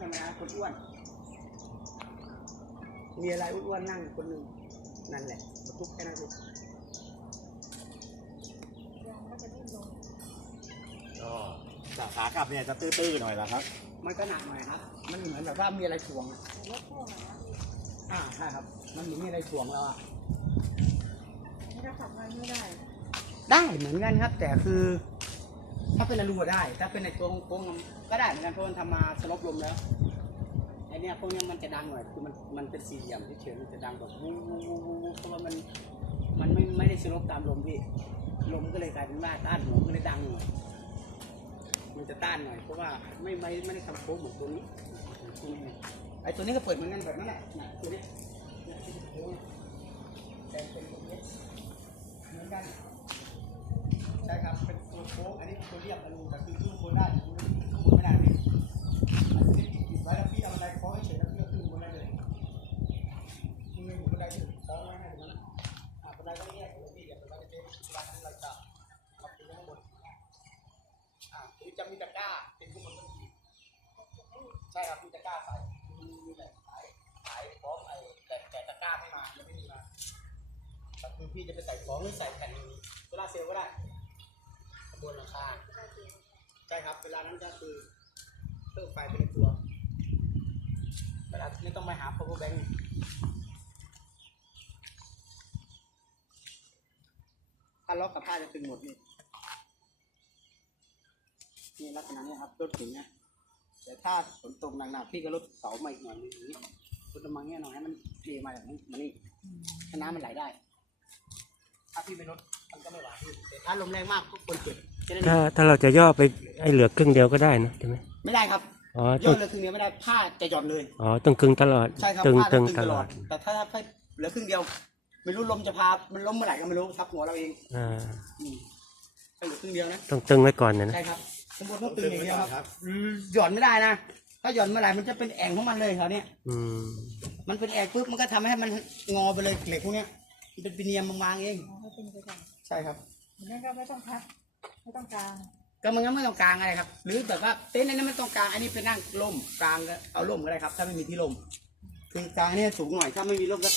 ธรรมดาคนอ้วน มีอะไรอ้วนๆนั่งคนหนึ่งนั่นแหละทุกแค่นั้นเองก็จากขากลับเนี่ยจะตื้อๆหน่อยละครับ มันก็หนักหน่อยครับ มันเหมือนแบบว่ามีอะไรถ่วงอะอ่าใช่ครับ มันเหมือนมีอะไรถ่วงเราอะไม่ได้ขับไว้ไม่ได้ ได้เหมือนกันครับ แต่คือ ถ้าเป็นอลูก็ได้ ถ้าเป็นในตัวโค้งๆก็ได้เหมือนกันเพราะมันทำมาสลบลมแล้วไอเนี้ยพวกเนี้ยมันจะดังหน่อยคือมันมันเป็นสี่เหลี่ยมเฉยๆมันจะดังแบบวู้วู้วู้วู้เพราะว่ามันมันไม่ไม่ได้สลบตามลมพี่ลมก็เลยกลายเป็นว่าต้านหัวก็เลยดังหน่อยมันจะต้านหน่อยเพราะว่าไม่ไม่ไม่ได้ทำโค้งเหมือนตัวนี้ตัวนี้ไอตัวนี้ก็เปิดเหมือนกันแบบนั้นแหละตัวนี้แต่เป็นแบบนี้ ตัวเรียบอลูแต่คือขึ้นบนได้ขึ้นบนไม่ได้พี่อันนี้ติดไว้แล้วพี่เอาบันไดคล้องเฉยแล้วพี่ก็ขึ้นบนได้เลยพี่ไม่อยู่บันไดที่คล้องไว้ให้ตรงนั้นอะบันไดก็แยกเลยพี่เดี๋ยวบันไดจะเป็นบันไดทั้งไรจับขับไปข้างบนอะหรือจะมีตะกร้าเป็นข้างบนต้นทีใช่ครับมีตะกร้าใส่มีมีแบบขายขายพร้อมไอ้แต่แต่ตะกร้าไม่มายังไม่มีมาก็คือพี่จะไปใส่ของหรือใส่แผ่นโซล่าเซลล์ก็ได้ บนหลังคาใช่ครับ เวลานั้นก็คือเพิ่มไฟไปในตัวเวลาไม่ต้องไปหา power bank ถ้าล็อกกับผ้าจะตึงหมดนี่นี่ลักษณะนี้ครับรถถึงนะแต่ถ้าฝนตกหนักๆพี่ก็ลดเสามาอีกหน่อยนึงอย่างนี้ลดลงมาเงี้ยหน่อยให้มันเทมาแบบนี้มานี่ให้น้ำมันไหลได้ ถ้าพี่ไม่ลด มันก็ไม่ไหวพี่แต่ถ้าลมแรงมากก็ควรเก็บจะได้ถ้าถ้าเราจะย่อไปไอ้เหลือครึ่งเดียวก็ได้นะใช่ไหมไม่ได้ครับอ๋อย่ต้อองเลยครึ่งเดียวไม่ได้ผ้าจะหย่อนเลย อ๋อต้องครึ่งตลอดใช่ครับตึงผ้าตึจะงตึงตตลลออดดแต่ถ้าถ้าเหลือครึ่งเดียว ไม่รู้ลมจะพา มันล้มเมื่อไหร่ก็ไม่รู้ทับหัวเราเองอ่าอืมถ้าเหลือครึ่งเดียวนะ ต้องตึงไว้ก่อนนะนะใช่ครับข้างบนต้องตึงอย่างเดียวครับอืมหย่อนไม่ได้นะ ถ้าหย่อนเมื่อไหร่มันจะเป็นแอ่งของมันเลยเขาวเนี้ย อืมมันเป็นแอ่งปุ๊บมันก็ทำให้มันงอไปเลยเหล็กพวกเนี้ยมันเป็นปีเนียมบางๆเองเอาให้เป็นไปก่อน ใช่ครับนั่นก็ไม่ต้องพับไม่ต้องกลางก็มันก็ไม่ต้องกลางอะไรครับ หรือแบบว่าเต็นท์อันนั้นไม่ต้องกลางอันนี้ไปนั่งร่มกลางก็เอาร่มก็ได้ครับ ถ้าไม่มีที่ร่มคือกลางเนี่ยสูงหน่อยถ้าไม่มีร่มก็